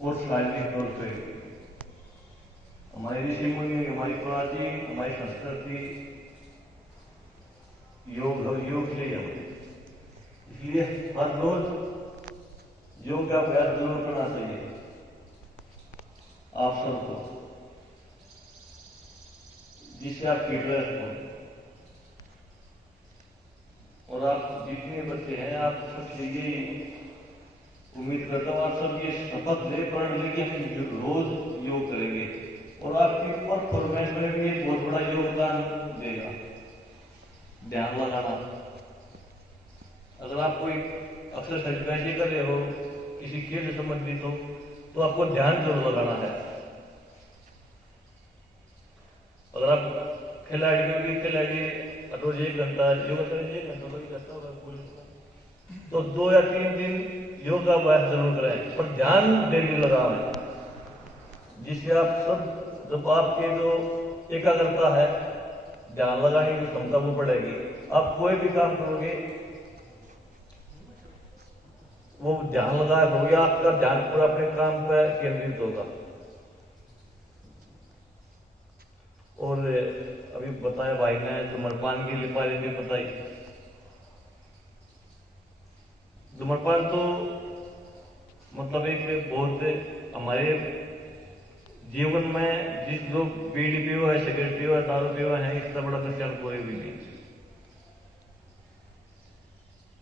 और शारीरिक तौर पे हमारी ऋषि मुनि, हमारी प्राचीन, हमारी संस्कृति योग से है। इसलिए हर रोज योग का अभ्यास जरूर करना चाहिए आप सबको, जिससे आप फिट रहे। और आप जितने बच्चे हैं, आप सबसे ये उम्मीद करता हूँ आप सब ये शपथ ले, प्रण ले कि हम रोज योग करेंगे और आपकी परफॉर्मेंस में भी एक बहुत बड़ा योगदान देगा ध्यान लगाना। अगर आप कोई एक्सरसाइज वैसे कर रहे हो, किसी खेल से संबंधित हो, तो आपको ध्यान जरूर लगाना है। अगर आप खिलाड़ी रोज 1 घंटा योग करें, 1 घंटा वही करता होगा, तो 2 या 3 दिन योग का अभ्यास जरूर करें, पर ध्यान डेली लगाएं, जिससे आप सब जब आपके जो एकाग्रता है, ध्यान लगाने की क्षमता वो बढ़ेगी। आप कोई भी काम करोगे वो ध्यान लगाए होगे, आपका ध्यान पूरा अपने काम पर केंद्रित होगा। और अभी बताया भाई ने धूम्रपान की लिपारी भी बताई। धूम्रपान तो मतलब एक बहुत हमारे जीवन में जिस लोग बीड़ी पियो है, सिगरेट पियो है, दारू पियो है, इससे बड़ा नुकसान कोई भी नहीं।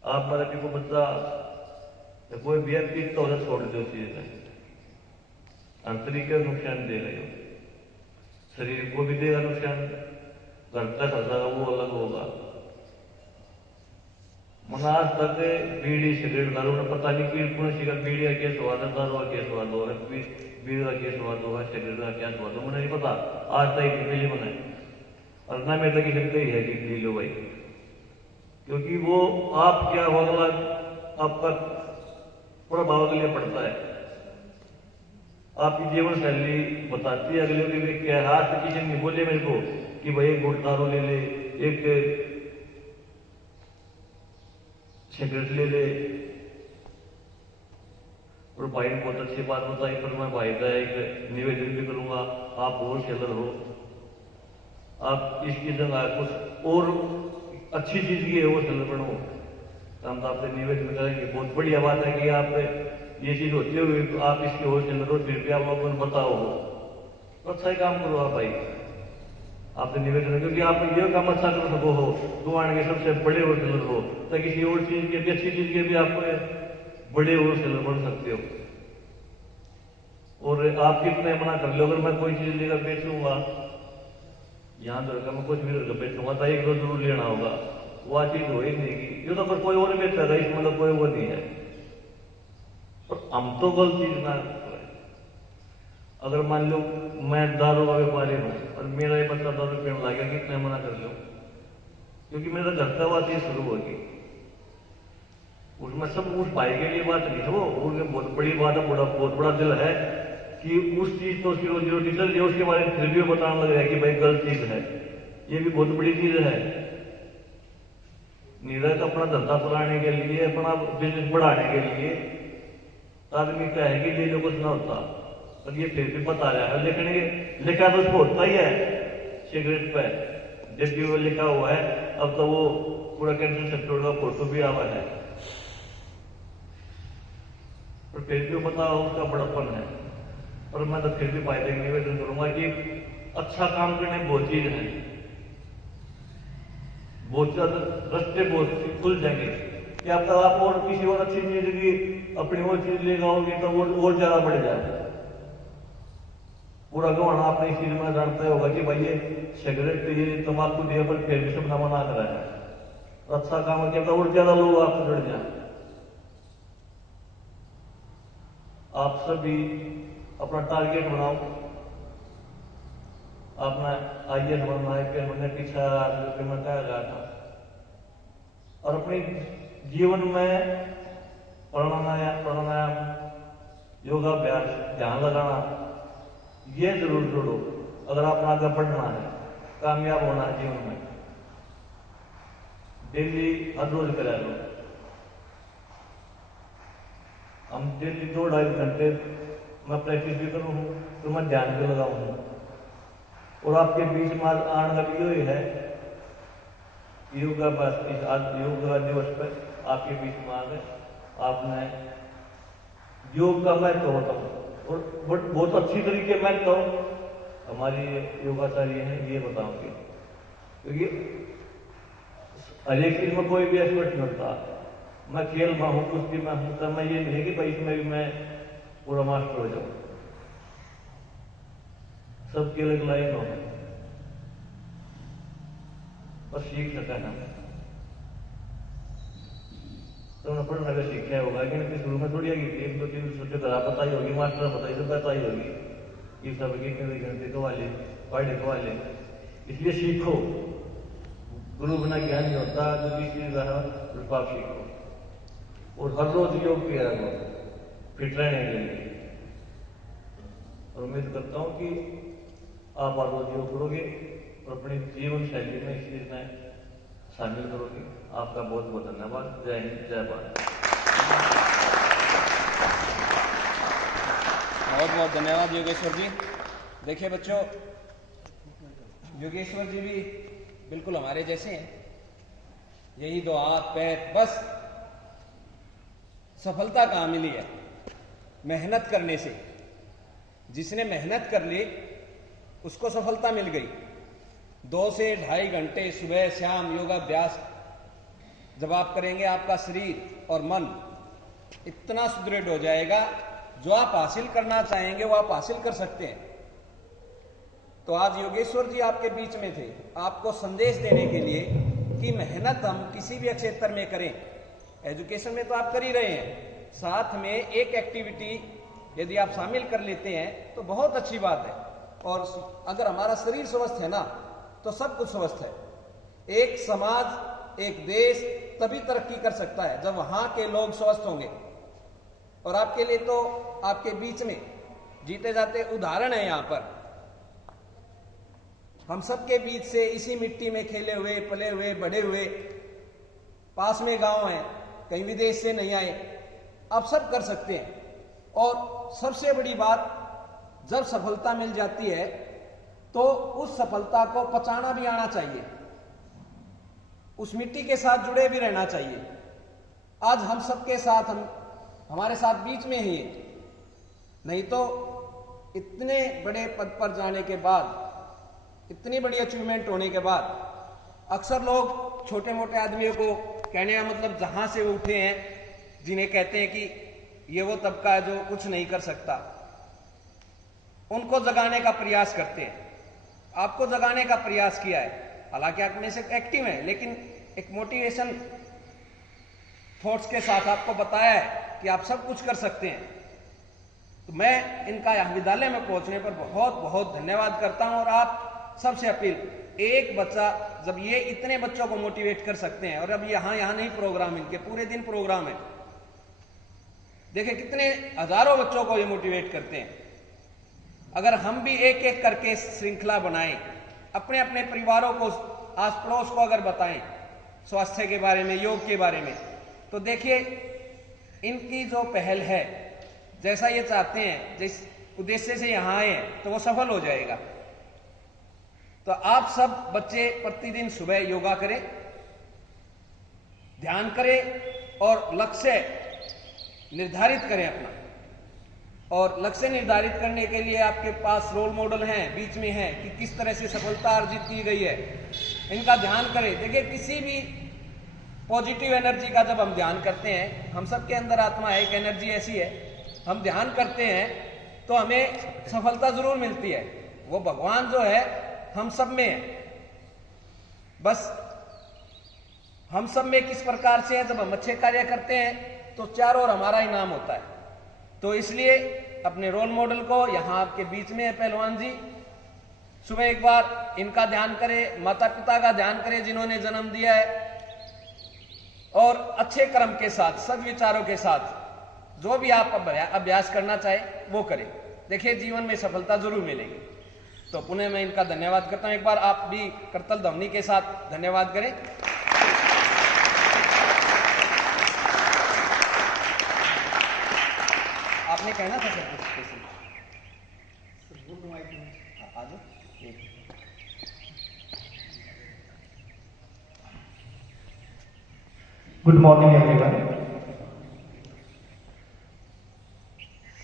आप मेरा को बच्चा या कोई भी पीता हो छोड़ दो चीज है, हर तरीके का नुकसान दे रहे हो, शरीर को भी देगा नुकसान, घर का खर्चा वो अलग होगा। मन आज तक बीड़ी सिगरेट दारू ने पता नहीं कि कौन सी बीड़ी का क्या स्वाद है, दारू का क्या स्वाद होगा, बीड़ी का क्या स्वाद होगा, सिगरेट का क्या स्वाद होगा, मुझे नहीं पता। आज तक पीली मन है और ना मेरे तक सकते ही है कि पी लो भाई, क्योंकि वो आप क्या होगा आपका प्रभाव के लिए पड़ता है। आपकी जीवन शैली बताती है अगले के लिए क्या। आज तक किसी ने बोले मेरे को कि भाई एक गुट दारू ले ले, एक सिगरेट ले ले, और भाई ने बहुत अच्छी बात बताई, पर मैं भाई का एक निवेदन भी करूंगा, आप होलसेलर हो, आप इसकी जगह कुछ और अच्छी चीज की होलसेलर बनो। हम तो आपसे निवेदन करेंगे, बहुत बढ़िया बात है कि आप ये चीज होते हुए तो आप इसके होलसेलर हो, फिर भी आप लोगों को बताओ तो अच्छा ही काम करो आप भाई। आपसे निवेदन है क्योंकि आप ये काम अच्छा कर सको हो, दुकान के सबसे बड़े होलसेलर हो, तो किसी और चीज के भी अच्छी चीज के भी आप बड़े होलसेलर बन सकते हो। और आप कितने मना कर लो, अगर मैं कोई चीज लेकर बेचूंगा, यहाँ तो मैं कुछ भी लेकर बेचूंगा तो 1 रोज जरूर लेना होगा, वह चीज हो ही नहीं की, ये तो फिर कोई और बेचता था, इसमें तो कोई वो नहीं है। और हम तो गलत चीज ना, अगर मान लो मैं दारू का व्यापारी हूं और मेरा ये बच्चा दारू पीने लग गया, कितने मना कर लो, क्योंकि मेरा घर का बात ये शुरू होगी। उसमें सब उस भाई के लिए बात नहीं है, वो बहुत बड़ी बात है, बहुत बड़ा दिल है कि उस चीज तो उसकी रोजी रोटी चल रही है, उसके बारे में फिर भी बताने लग रहा है कि भाई गलत चीज है, ये भी बहुत बड़ी चीज है। नीरज अपना धंधा चलाने के लिए, अपना बिजनेस बढ़ाने के लिए आदमी क्या है कि ले लो कुछ ना होता, और ये फिर भी बता रहा है। लेकिन ये लिखा तो उसको होता ही है सिगरेट पे, जब भी वो लिखा हुआ है, अब तो वो पूरा कैंसर सेक्टर का फोटो भी आवा है, और फिर भी बताओ उसका बड़प्पन है। और मैं तो फिर भी फायदे निवेदन करूंगा कि अच्छा काम करने बहुत चीज है, बहुत ज्यादा रस्ते बहुत खुल जाएंगे कि आप और किसी और अच्छी चीज की अपनी वो चीज ले जाओगे तो वो और ज्यादा बढ़ जाए। पूरा गवाना आपने इस चीज में जानता होगा कि भाई ये सिगरेट ये तंबाकू दिया, पर फिर भी सब मना कर रहा है, अच्छा काम किया तो और ज्यादा लोग आपसे जुड़ जाए। आप सभी अपना टारगेट बनाओ, अपना IAS बनना है, फिर मैंने पीछा मैं कहा गया था, और अपने जीवन में प्राणायाम योगाभ्यास ध्यान लगाना ये जरूर जोड़ो। अगर आपने आगे बढ़ना है, कामयाब होना है जीवन में, डेली हर रोज करा लो। हम डेली 2-2.5 घंटे मैं प्रैक्टिस भी करूँ तो मैं ध्यान भी लगाऊँ। और आपके बीच में आने का भी यही है, योगा बस इस योगा दिवस पर आपके बीच में आ गए, आपने योग का महत्व होता और बहुत अच्छी तरीके महत्व हमारी योगाचार्य हैं ये बताओगे, क्योंकि हर एक चीज में कोई भी एक्सपर्ट नहीं होता। मैं खेल में हूँ, कुश्ती में हूँ, तब मैं ये नहीं कि भाई इसमें भी मैं पूरा मास्टर हो जाऊँ। सबकी अलग लाइन हो, बस सीख सका है। तो मैं पढ़ना का सीखा होगा, लेकिन शुरू में थोड़ी आएगी, 1-2-3 सूत्र करा पता ही होगी, मास्टर पता ही तो पता ही होगी, ये सब गिनती को वाले पढ़े को वाले। इसलिए सीखो, गुरु बिना ज्ञान नहीं होता, जो भी चीज रहा रूपा सीखो और हर रोज योग किया करो फिट रहने के लिए। और उम्मीद करता हूँ कि आप हर रोज योग करोगे और अपनी जीवन शैली में इस चीज में शामिल करोगे। आपका बहुत बहुत धन्यवाद। जय हिंद, जय भारत। बहुत बहुत धन्यवाद योगेश्वर जी। देखिए बच्चों, योगेश्वर जी भी बिल्कुल हमारे जैसे हैं, यही 2 हाथ पैर, बस सफलता कहाँ मिली है? मेहनत करने से। जिसने मेहनत कर ली उसको सफलता मिल गई। 2 से 2.5 घंटे सुबह शाम योगाभ्यास जब आप करेंगे, आपका शरीर और मन इतना सुदृढ़ हो जाएगा, जो आप हासिल करना चाहेंगे वो आप हासिल कर सकते हैं। तो आज योगेश्वर जी आपके बीच में थे, आपको संदेश देने के लिए कि मेहनत हम किसी भी क्षेत्र में करें। एजुकेशन में तो आप कर ही रहे हैं, साथ में एक एक्टिविटी यदि आप शामिल कर लेते हैं तो बहुत अच्छी बात है। और अगर हमारा शरीर स्वस्थ है ना, तो सब कुछ स्वस्थ है। एक समाज, एक देश तभी तरक्की कर सकता है जब वहां के लोग स्वस्थ होंगे। और आपके लिए तो आपके बीच में जीते जाते उदाहरण है। यहां पर हम सबके बीच से इसी मिट्टी में खेले हुए, पले हुए, बड़े हुए, पास में गांव है, कहीं विदेश से नहीं आए, आप सब कर सकते हैं। और सबसे बड़ी बात, जब सफलता मिल जाती है तो उस सफलता को पचाना भी आना चाहिए, उस मिट्टी के साथ जुड़े भी रहना चाहिए। आज हम सबके साथ, हमारे साथ बीच में ही है, नहीं तो इतने बड़े पद पर जाने के बाद, इतनी बड़ी अचीवमेंट होने के बाद, अक्सर लोग छोटे मोटे आदमियों को कहने का मतलब जहां से वो उठे हैं, जिन्हें कहते हैं कि ये वो तबका है जो कुछ नहीं कर सकता, उनको जगाने का प्रयास करते हैं। आपको जगाने का प्रयास किया है, हालांकि आप में से एक्टिव है, लेकिन एक मोटिवेशन थॉट्स के साथ आपको बताया है कि आप सब कुछ कर सकते हैं। तो मैं इनका यहाँ विद्यालय में पहुंचने पर बहुत बहुत धन्यवाद करता हूं। और आप सबसे अपील, एक बच्चा जब ये इतने बच्चों को मोटिवेट कर सकते हैं, और अब यहाँ नहीं प्रोग्राम, इनके पूरे दिन प्रोग्राम है, देखिए कितने हजारों बच्चों को ये मोटिवेट करते हैं। अगर हम भी एक एक करके श्रृंखला बनाएं, अपने अपने परिवारों को, आस पड़ोस को अगर बताएं स्वास्थ्य के बारे में, योग के बारे में, तो देखिए इनकी जो पहल है, जैसा ये चाहते हैं, जिस उद्देश्य से यहां आए हैं, तो वो सफल हो जाएगा। तो आप सब बच्चे प्रतिदिन सुबह योगा करें, ध्यान करें और लक्ष्य निर्धारित करें अपना। और लक्ष्य निर्धारित करने के लिए आपके पास रोल मॉडल हैं, बीच में हैं कि किस तरह से सफलता अर्जित की गई है, इनका ध्यान करें। देखिए किसी भी पॉजिटिव एनर्जी का जब हम ध्यान करते हैं, हम सबके अंदर आत्मा है, एक एनर्जी ऐसी है, हम ध्यान करते हैं तो हमें सफलता जरूर मिलती है। वो भगवान जो है हम सब में है, बस हम सब में किस प्रकार से है, जब हम अच्छे कार्य करते हैं तो चारों ओर हमारा इनाम होता है। तो इसलिए अपने रोल मॉडल को, यहाँ आपके बीच में है पहलवान जी, सुबह एक बार इनका ध्यान करें, माता पिता का ध्यान करें जिन्होंने जन्म दिया है, और अच्छे कर्म के साथ, सद्विचारों के साथ जो भी आप अभ्यास करना चाहे वो करें। देखिए जीवन में सफलता जरूर मिलेगी। तो पुनः मैं इनका धन्यवाद करता हूं। एक बार आप भी करतल ध्वनि के साथ धन्यवाद करें। आपने कहना था सर कुछ? आगे एक गुड मॉर्निंग एवरीवन।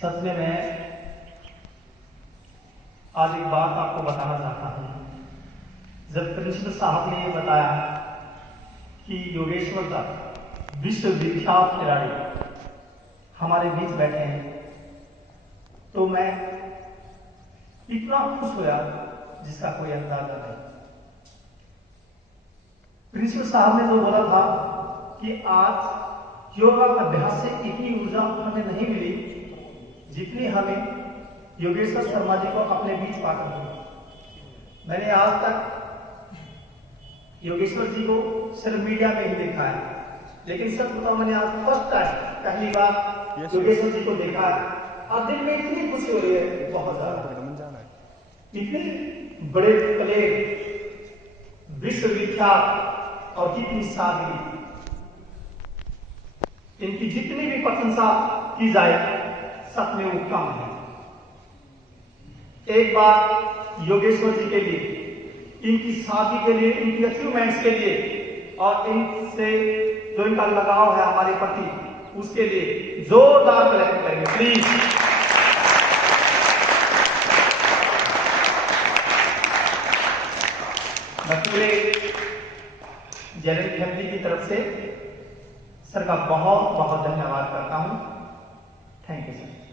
सच में मैं आज एक बात आपको बताना चाहता हूं। जब प्रिंसिपल साहब ने ये बताया कि योगेश्वर दत्त विश्वविख्यात खिलाड़ी हमारे बीच बैठे हैं, तो मैं इतना खुश हुआ जिसका कोई अंदाजा नहीं। प्रिंसिपल साहब ने जो बोला था कि आज योगा अभ्यास से इतनी ऊर्जा हमें नहीं मिली जितनी हमें योगेश्वर शर्मा जी को अपने बीच पाकर मिली। मैंने आज तक योगेश्वर जी को सिर्फ मीडिया में ही देखा है, लेकिन सच बताओ मैंने आज फर्स्ट टाइम पहली बार योगेश्वर जी को देखा है और दिल में इतनी खुशी हो रही है, बहुत ज्यादा। इतने बड़े प्लेयर विश्वविख्यात और कितनी सादगी, इनकी जितनी भी प्रशंसा की जाए सच में वो कम है। एक बार योगेश्वर जी के लिए, इनकी सादगी के लिए, इनकी अचीवमेंट्स के लिए और इनसे जो इनका लगाव है हमारे प्रति, उसके लिए जोरदार क्लैप करेंगे प्लीज। मैं पूरे जेएलएन फैमिली की तरफ से सर का बहुत बहुत धन्यवाद करता हूं। Thank you sir.